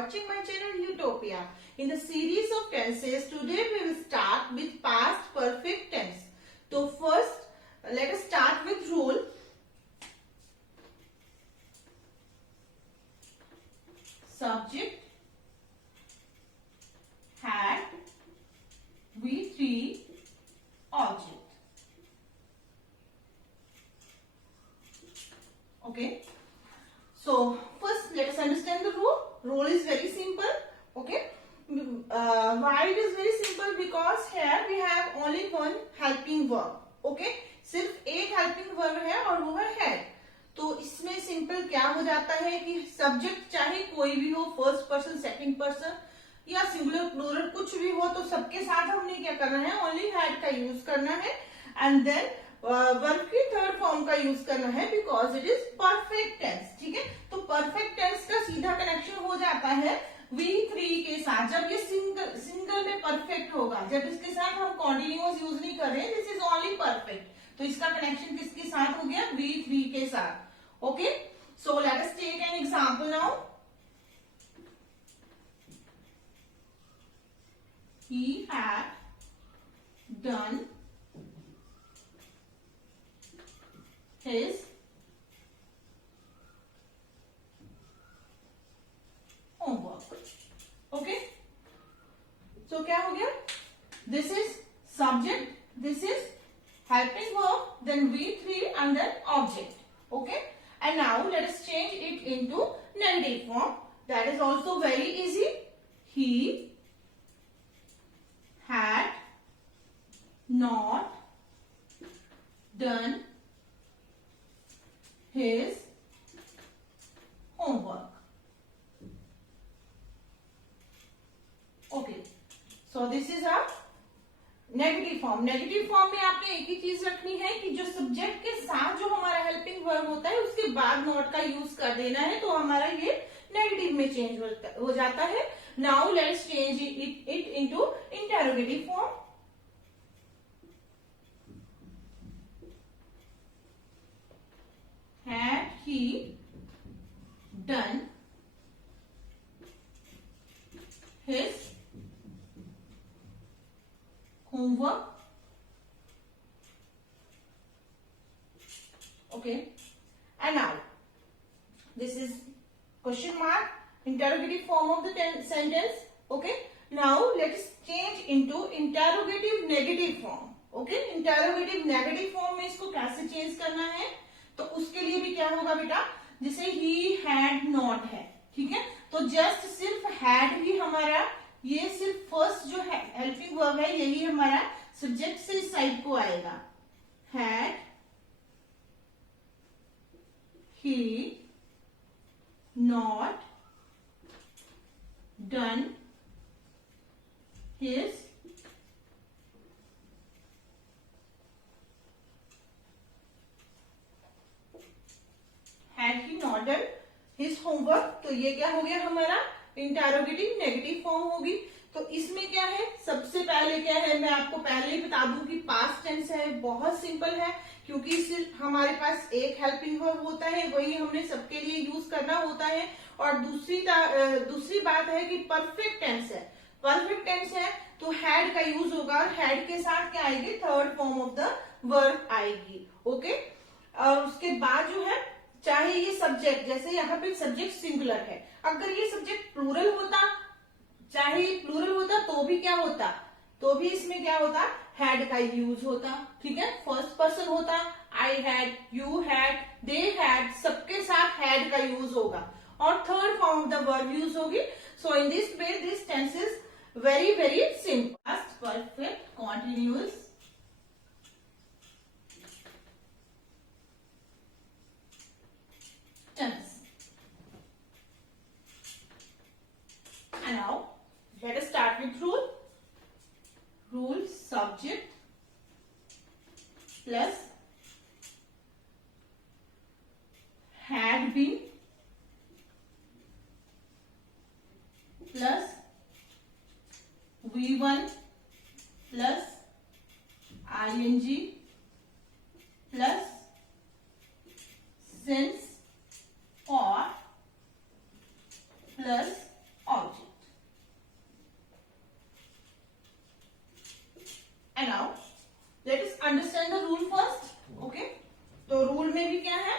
watching my channel Utopia. In the series of tenses, today we will start with past perfect tense. So first, let us start with rule. Subject, had, V3, object. Okay. So first let us understand the rule. Rule is very simple. Okay. Why it is very simple? Because here we have only one helping verb. Okay. सिर्फ एक helping verb है और वो है had. तो इसमें simple क्या हो जाता है कि सब्जेक्ट चाहे कोई भी हो, फर्स्ट पर्सन, सेकंड पर्सन या सिंगुलर प्लूरल कुछ भी हो, तो सबके साथ हमने क्या करना है, ओनली हैड का यूज करना है एंड देन वर्ब की थर्ड फॉर्म का यूज करना है because it is perfect tense. ठीक है. तो परफेक्ट टेंस का सीधा कनेक्शन हो जाता है V3 के साथ. जब ये सिंगल में परफेक्ट होगा, जब इसके साथ हम कॉन्टिन्यूअस यूज नहीं कर रहे हैं, दिस इज ओनली परफेक्ट, तो इसका कनेक्शन किसके साथ हो गया, V3 के साथ. Okay. So let us take an example now. He had done his homework. Okay. So क्या हो गया? This is subject, this is helping verb, then V3 and then object. Okay. And now let us change it into negative form. That is also very easy. He had not done his homework. Okay. So this is a negative form. Negative form में आपने एक ही चीज रखनी है कि जो subject के साथ जो हमारा हेल्पिंग वर्ब होता है उसके बाद नॉट का यूज कर देना है, तो हमारा ये नेगेटिव में चेंज हो जाता है. Now let's change it into interrogative form. Had he done his homework. Okay. And now this is question mark, interrogative form of the sentence. Okay. Now let's change into interrogative negative form. Okay. Interrogative negative form में इसको कैसे change करना है, तो उसके लिए भी क्या होगा बेटा, जैसे he had not है. ठीक है. तो जस्ट सिर्फ had ही हमारा, ये सिर्फ फर्स्ट जो है हेल्पिंग वर्ब है, यही हमारा सब्जेक्ट से इस साइड को आएगा. Had he not done his had he not done his homework. तो ये क्या हो गया हमारा, इंटेरोगेटिव नेगेटिव फॉर्म होगी. तो इसमें क्या है, सबसे पहले क्या है, मैं आपको पहले ही बता दूं कि पास्ट टेंस है, बहुत सिंपल है, क्योंकि सिर्फ हमारे पास एक हेल्पिंग वर्ब होता है, वही हमने सबके लिए यूज करना होता है. और दूसरी बात है कि परफेक्ट टेंस है. परफेक्ट टेंस है तो हैड का यूज होगा, हैड के साथ क्या आएगी, third form of the verb आएगी. ओके. और उसके बाद जो है, चाहे ये सब्जेक्ट, जैसे यहाँ पे सब्जेक्ट सिंगुलर है, अगर ये सब्जेक्ट प्लूरल होता, चाहे ये प्लूरल होता, तो भी क्या होता, तो भी इसमें क्या होता, हैड का यूज होता. ठीक है. फर्स्ट पर्सन होता, I had, you had, they had, सबके साथ हैड का यूज होगा और third form of the verb use होगी. So in this way this tense is very very simple. Past perfect continuous tense. And now let us start with rule. Rule subject plus had been plus V1 plus ing plus since or plus object. And now let us understand the rule first. Okay, तो rule में भी क्या है,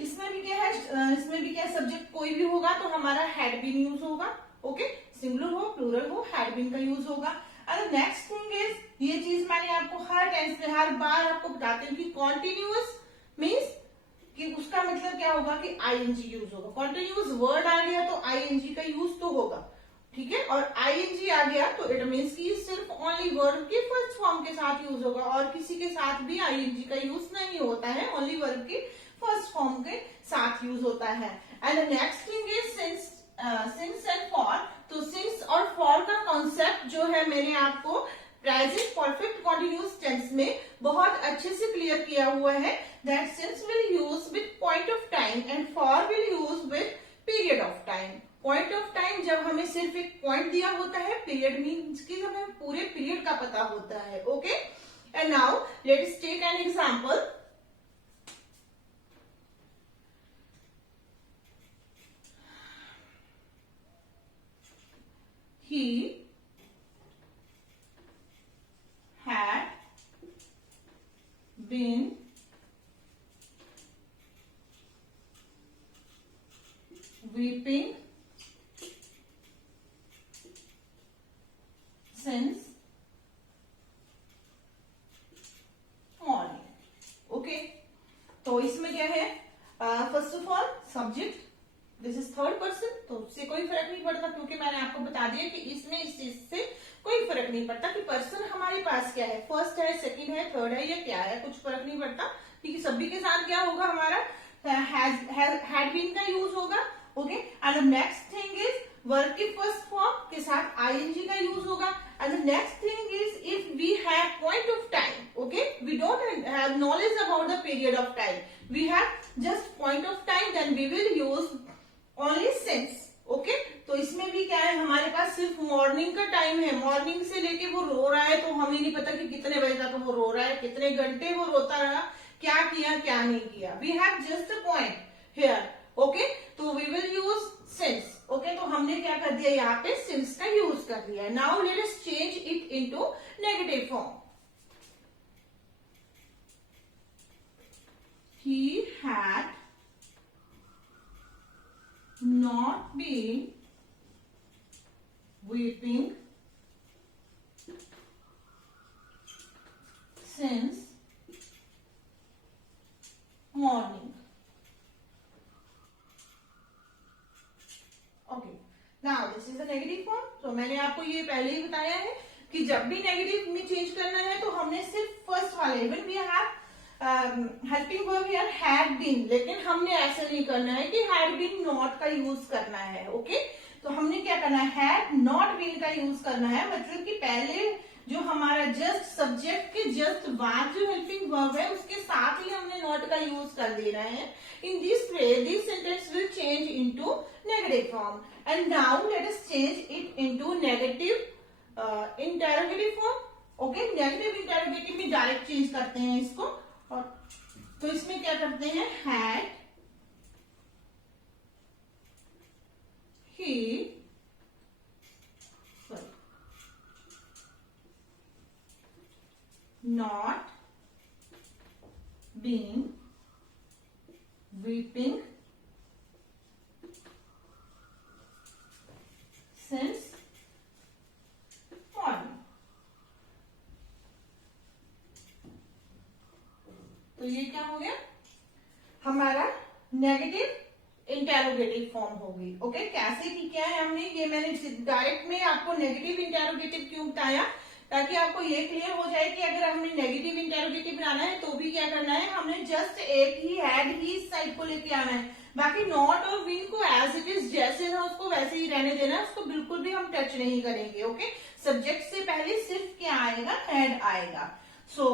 इसमें भी क्या है, इसमें भी क्या है, सब्जेक्ट कोई भी होगा तो हमारा हैड बीन यूज होगा। ओके, सिंगुलर हो प्लूरल हो हैड बीन का यूज होगा। एंड नेक्स्ट थिंग इज, ये चीज मैंने आपको हर टेंस में हर बार आपको बताती हूँ कि कॉन्टिन्यूअस मीन्स कि उसका मतलब क्या होगा कि आईएनजी यूज होगा। कॉन्टिन्यूअस वर्ड आ गया तो आईएनजी का यूज तो होगा, ठीक है। और आईएनजी आ गया तो इट मीन्स कि सिर्फ ओनली वर्ब के फर्स्ट फॉर्म के साथ यूज होगा और किसी के साथ भी आईएनजी का यूज नहीं होता है, ओनली वर्ब के फर्स्ट फॉर्म के साथ यूज होता है। And next thing is since and for. तो सिंस और फॉर का कॉन्सेप्ट जो है मैंने आपको प्रेजेंट परफेक्ट कॉन्टिन्यूअस टेंस में बहुत अच्छे से क्लियर किया हुआ है। That since will use with point of time and for will use with period of time. Point of time जब हमें सिर्फ एक पॉइंट दिया होता है, पीरियड मीन्स कि हमें पूरे पीरियड का पता होता है। Okay, and now let us take an example. He had been weeping since morning. Okay, तो इसमें क्या है, first of all subject, this is third person, तो उससे कोई फर्क नहीं पड़ता क्योंकि मैंने आपको बता दिया कि इसमें इस चीज से कोई फर्क नहीं पड़ता कि पर्सन हमारे पास क्या है, फर्स्ट है, सेकंड है, थर्ड है या क्या है, कुछ फर्क नहीं पड़ता क्योंकि सभी के साथ क्या होगा, हमारा हैड बीन का यूज होगा। Okay, and next thing is verb के फर्स्ट फॉर्म के साथ आईएनजी का यूज होगा। And next thing is if we have point of time, okay, we don't have knowledge about the period of time, we have just point of time, then we will use only since. Okay, तो इसमें भी क्या है, हमारे पास सिर्फ morning का time है, morning से लेके वो रो रहा है तो हमें नहीं पता कि कितने बजे तक वो रो रहा है, कितने घंटे वो रोता रहा, क्या किया क्या नहीं किया, we have just a point here. Okay, तो we will use since. Okay, तो हमने क्या कर दिया, यहाँ पे सिंस का यूज कर दिया है। Now let us change it into negative form. He had not been weeping since morning. Okay, now this is the negative form. तो मैंने आपको ये पहले ही बताया है कि जब भी नेगेटिव में चेंज करना है तो हमने सिर्फ फर्स्ट वाले, even we have helping verb here had been, लेकिन हमने ऐसे नहीं करना है कि हैड बीन नॉट का यूज करना है। ओके, तो हमने क्या करना है, हैड नॉट बीन का यूज करना है, मतलब कि पहले जो हमारा जस्ट सब्जेक्ट के जस्ट बाद जो हेल्पिंग वर्ब है उसके साथ ही हमने नॉट का यूज कर देना है। इन this way this sentence will change into negative form. And now let us change it into negative interrogative form. Okay, negative interrogative में डायरेक्ट चेंज करते हैं इसको, और तो इसमें क्या करते हैं, had he not been weeping since morning। तो ये क्या हो गया, हमारा नेगेटिव इंटेरोगेटिव फॉर्म होगी। ओके, कैसे की क्या है हमने, ये मैंने डायरेक्ट में आपको नेगेटिव इंटेरोगेटिव क्यों बताया, ताकि आपको ये क्लियर हो जाए कि अगर हमें नेगेटिव इंटेरोगेटिव बनाना है तो भी क्या करना है, हमने जस्ट एक ही हैड ही इस साइड को लेके आना है, बाकी नॉट और विन को एज इट इज जैसे था उसको वैसे ही रहने देना है, उसको बिल्कुल भी हम टच नहीं करेंगे। ओके, सब्जेक्ट से पहले सिर्फ क्या आएगा, हैड आएगा। सो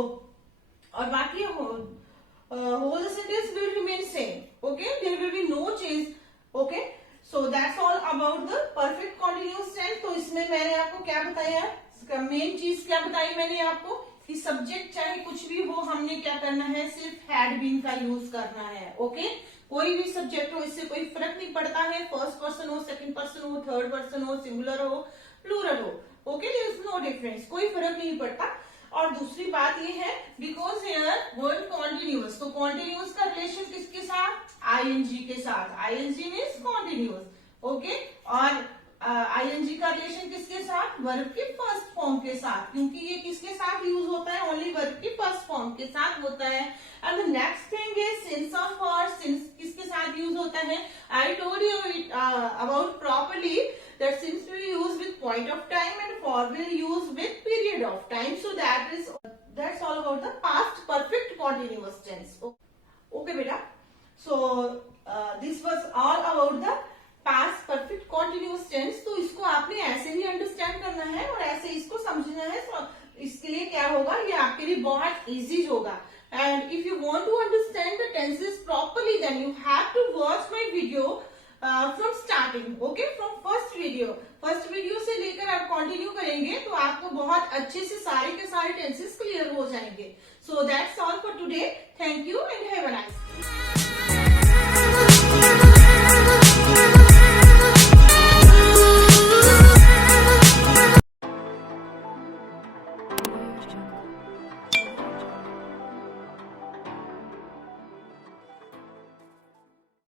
और बाकी whole sentence will remain same. Okay, there will be no change. Okay, so that's all about the perfect continuous tense. तो इसमें मैंने आपको क्या बताया, मेन चीज क्या बताई मैंने आपको कि सब्जेक्ट चाहे कुछ भी हो, हमने क्या करना है, सिर्फ हैड बीन का यूज करना है। ओके, कोई भी सब्जेक्ट हो, इससे कोई फर्क नहीं पड़ता है, फर्स्ट पर्सन हो, सेकंड पर्सन हो, थर्ड पर्सन हो, सिंगुलर हो, प्लूरल हो, okay, there is no difference, कोई फर्क नहीं पड़ता। और दूसरी बात ये है, बिकॉज हियर वर्ड कॉन्टिन्यूअस, तो कॉन्टिन्यूअस का रिलेशन किसके साथ, आईएनजी के साथ, आईएनजी मीन्स कॉन्टिन्यूअस, ओके। और आईएनजी का रिलेशन किसके साथ, वर्ब की फर्स्ट फॉर्म के साथ, क्योंकि ये किसके साथ यूज होता है, ओनली वर्ब की फर्स्ट फॉर्म के साथ होता है। And the next thing is since of और, सिंस किसके साथ यूज होता है, I told you about properly that since we use with point of time and for will use with period of time, so that's all about the past perfect continuous tense. Okay beta, so this was all about the past perfect continuous tense. तो इसको आपने ऐसे ही understand करना है और ऐसे इसको समझना है। तो इसके लिए क्या होगा, ये आपके लिए बहुत इजी होगा। And if you want to understand the tenses properly, then you have to watch my video from starting, okay, from first video से लेकर आप कंटिन्यू करेंगे तो आपको बहुत अच्छे से सारे के सारे टेंसेस क्लियर हो जाएंगे। सो that's all for today, thank you and have a nice